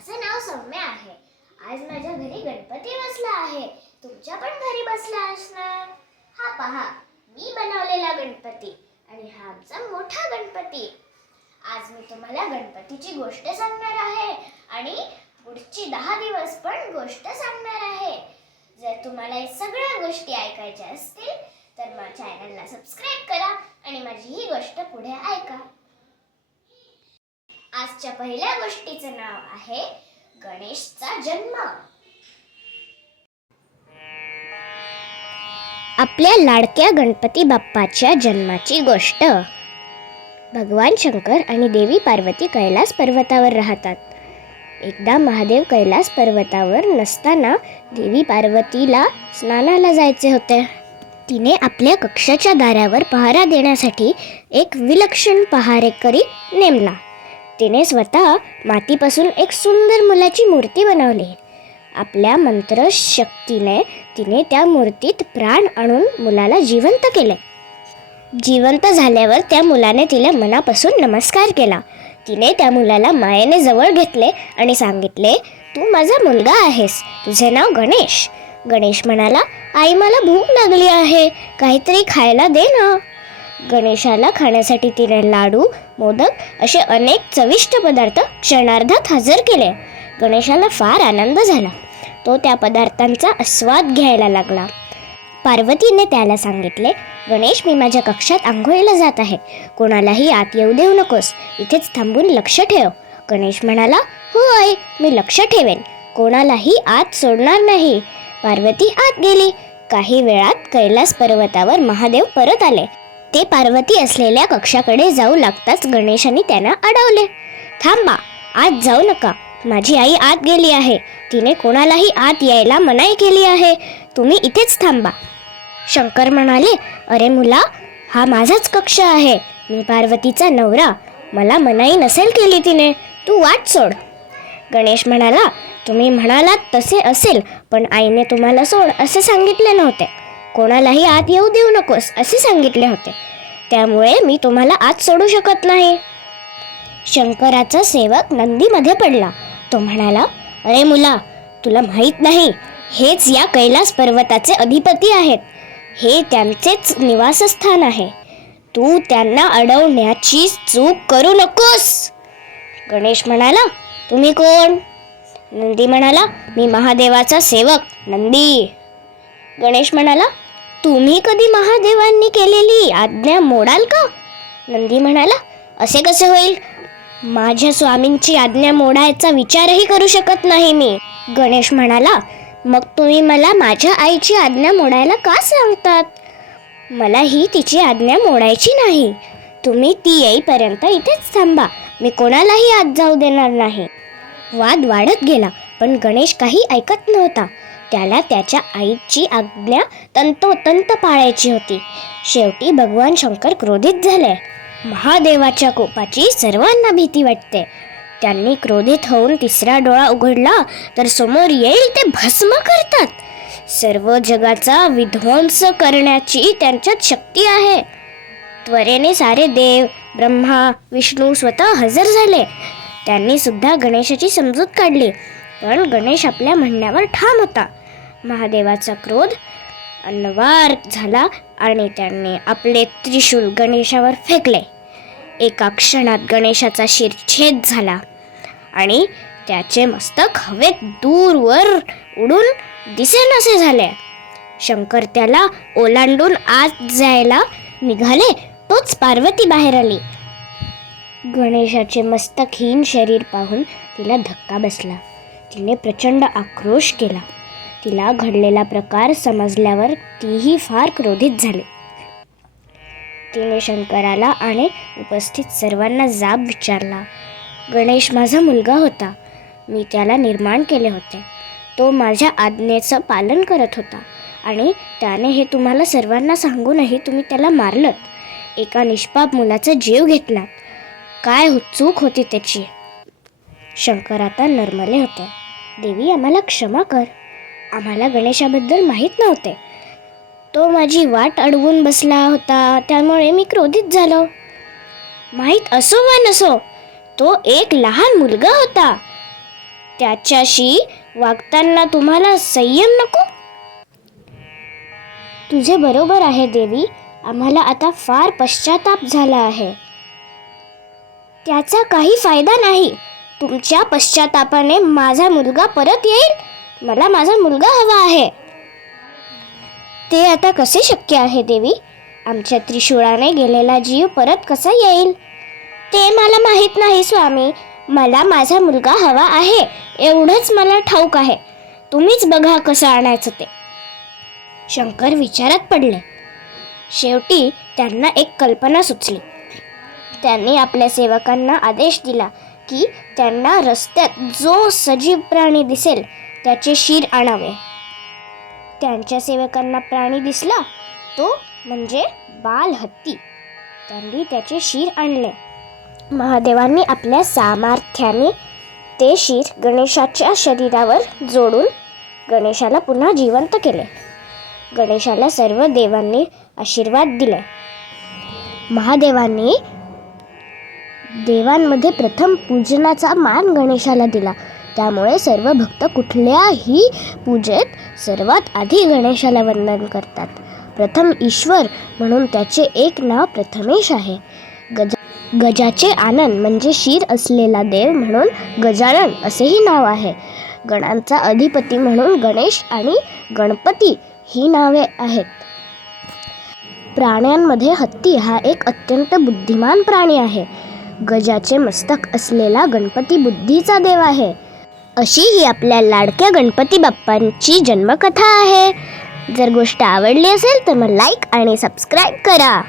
माझं नाव सौम्या आहे. आज माझ्या घरी गणपती बसला आहे. तुमच्या पण घरी बसला असणार. हा पहा मी बनवलेला गणपती आणि हा आमचा मोठा गणपती. आज मी तुम्हाला गणपतीची गोष्ट सांगणार आहे आणि पुढची दहा दिवस पण गोष्ट सांगणार आहे. जर तुम्हाला या सगळ्या गोष्टी ऐकायच्या असतील तर माझ्या चॅनलला सबस्क्राईब करा आणि माझी ही गोष्ट पुढे ऐका. आजच्या पहिल्या गोष्टीचं नाव आहे गणेशचा जन्म. आपल्या लाडक्या गणपती बाप्पाच्या जन्माची गोष्ट. भगवान शंकर आणि देवी पार्वती कैलास पर्वतावर राहतात. एकदा महादेव कैलास पर्वतावर नसताना देवी पार्वतीला स्नानाला जायचे होते. तिने आपल्या कक्षाच्या दारावर पहारा देण्यासाठी एक विलक्षण पहारेकरी नेमला. तिने स्वतः मातीपासून एक सुंदर मुलाची मूर्ती बनवली. आपल्या मंत्रशक्तीने तिने त्या मूर्तीत प्राण आणून मुलाला जिवंत केले. जिवंत झाल्यावर त्या मुलाने तिला मनापासून नमस्कार केला. तिने त्या मुलाला मायेने जवळ घेतले आणि सांगितले तू माझा मुलगा आहेस. तुझे नाव गणेश. गणेश म्हणाला आई मला भूक लागली आहे. काहीतरी खायला दे ना. गणेशाला खाण्यासाठी तिने लाडू मोदक असे अनेक चविष्ट पदार्थ क्षणार्धात हजर केले. गणेशाला फार आनंद झाला. तो त्या पदार्थांचा आस्वाद घ्यायला लागला. पार्वतीने त्याला सांगितले गणेश मी माझ्या कक्षात आंघोळीला जात आहे. कोणालाही आत येऊ देऊ नकोस. इथेच थांबून लक्ष ठेव. गणेश म्हणाला हो आई मी लक्ष ठेवेन. कोणालाही आत सोडणार नाही. पार्वती आत गेली. काही वेळात कैलास पर्वतावर महादेव परत आले. ते पार्वती असलेल्या कक्षाकडे जाऊ लागताच गणेशाने त्यांना अडवले. थांबा आत जाऊ नका. माझी आई आत गेली आहे. तिने कोणालाही आत यायला मनाई केली आहे. तुम्ही इथेच थांबा. शंकर म्हणाले अरे मुला हा माझाच कक्ष आहे. मी पार्वतीचा नवरा. मला मनाई नसेल केली तिने. तू वाट सोड. गणेश म्हणाला तुम्ही म्हणालात तसे असेल पण आईने तुम्हाला सोड असे सांगितले नव्हते. कोणालाही आत येऊ देऊ नकोस असे सांगितले होते. त्यामुळे मी तुम्हाला आत सोडू शकत नाही. शंकराचा सेवक नंदीमध्ये पडला. तो म्हणाला अरे मुला तुला माहीत नाही हेच या कैलास पर्वताचे अधिपती आहेत. हे त्यांचेच निवासस्थान आहे. तू त्यांना अडवण्याची चूक करू नकोस. गणेश म्हणाला तुम्ही कोण? नंदी म्हणाला मी महादेवाचा सेवक नंदी. गणेश म्हणाला तुम्ही कधी महादेवांनी केलेली आज्ञा मोडाल का? नंदी म्हणाला असे कसे होईल? माझ्या स्वामींची आज्ञा मोडायचा विचारही करू शकत नाही मी. गणेश म्हणाला मग तुम्ही मला माझ्या आईची आज्ञा मोडायला का सांगतात? मला ही तिची आज्ञा मोडायची नाही. तुम्ही ती येईपर्यंत इथेच थांबा. मी कोणालाही आत जाऊ देणार नाही. वाद वाढत गेला. पण गणेश काही ऐकत नव्हता. त्याला त्याच्या आईची आज्ञा तंतोतंत पाळायची होती. शेवटी भगवान शंकर क्रोधित झाले. महादेवाच्या कोपाची सर्वांना भीती वाटते. त्यांनी क्रोधित होऊन तिसरा डोळा उघडला तर समोर येईल ते भस्म करतात. सर्व जगाचा विध्वंस करण्याची त्यांच्यात शक्ती आहे. त्वरेने सारे देव ब्रह्मा विष्णू स्वतः हजर झाले. त्यांनी सुद्धा गणेशाची समजूत काढली. पण गणेश आपल्या म्हणण्यावर ठाम होता. महादेवाचा क्रोध अनवार झाला आणि त्यांनी आपले त्रिशूल गणेशावर फेकले. एका क्षणात गणेशाचा शिरछेद झाला आणि त्याचे मस्तक हवेत दूरवर उडून दिसेनासे झाले. शंकर त्याला ओलांडून आत जायला निघाले तोच पार्वती बाहेर आली. गणेशाचे मस्तकहीन शरीर पाहून तिला धक्का बसला. तिने प्रचंड आक्रोश केला. तिला घडलेला प्रकार समजल्यावर तीही फार क्रोधित झाली. तिने शंकराला आणि उपस्थित सर्वांना जाब विचारला गणेश माझा मुलगा होता. मी त्याला निर्माण केले होते. तो माझ्या आज्ञेचं पालन करत होता आणि त्याने हे तुम्हाला सर्वांना सांगूनही तुम्ही त्याला मारलं एका निष्पाप मुलाचा जीव घेतला काय चूक होती त्याची? शंकर आता नर्मले होते. देवी आम्हाला क्षमा कर. आम्हाला गणेशाबद्दल माहीत नव्हते. तो माझी वाट अडवून बसला होता त्यामुळे मी क्रोधित झालो. माहीत असो वा नसो तो एक लहान मुलगा होता. त्याच्याशी वागताना तुम्हाला संयम नको? तुझे बरोबर आहे देवी आम्हाला आता फार पश्चाताप झाला आहे. त्याचा काही फायदा नाही. तुमच्या पश्चातापाने माझा मुलगा परत येईल? मला माझा मुलगा हवा आहे. ते आता कसे शक्य आहे देवी? आमच्या त्रिशूळाने गेलेला जीव परत कसा येईल? ते मला माहीत नाही स्वामी. मला माझा मुलगा हवा आहे. एवढंच मला ठाऊक आहे. तुम्हीच बघा कसं आणायचं ते. शंकर विचारात पडले. शेवटी त्यांना एक कल्पना सुचली. त्यांनी आपल्या सेवकांना आदेश दिला. की त्यांना रस्त्यात जो सजीव प्राणी दिसेल त्याचे शीर आणावे. त्यांच्या सेवकांना प्राणी दिसला तो म्हणजे बाल हत्ती. त्यांनी त्याचे शीर आणले. महादेवांनी आपल्या सामर्थ्याने ते शिर गणेशाच्या शरीरावर जोडून गणेशाला पुन्हा जिवंत केले. गणेशाला सर्व देवांनी आशीर्वाद दिले. महादेवांनी देवांमध्ये प्रथम पूजनाचा मान गणेशाला दिला. त्यामुळे सर्व भक्त कुठल्याही पूजेत सर्वात आधी गणेशाला वंदन करतात. प्रथम ईश्वर म्हणून त्याचे एक नाव प्रथमेश आहे. गज गजाचे आनंद म्हणजे शीर असलेला देव म्हणून गजानन असेही नाव आहे. गणांचा अधिपती म्हणून गणेश आणि गणपती ही नावे आहेत. प्राण्यांमध्ये हत्ती हा एक अत्यंत बुद्धिमान प्राणी आहे. गजाचे मस्तक असलेला गणपती बुद्धीचा देव आहे. अशी ही आपल्या लाडक्या गणपती बाप्पांची जन्मकथा आहे. जर गोष्ट आवडली असेल तर मग लाईक आणि सबस्क्राईब करा.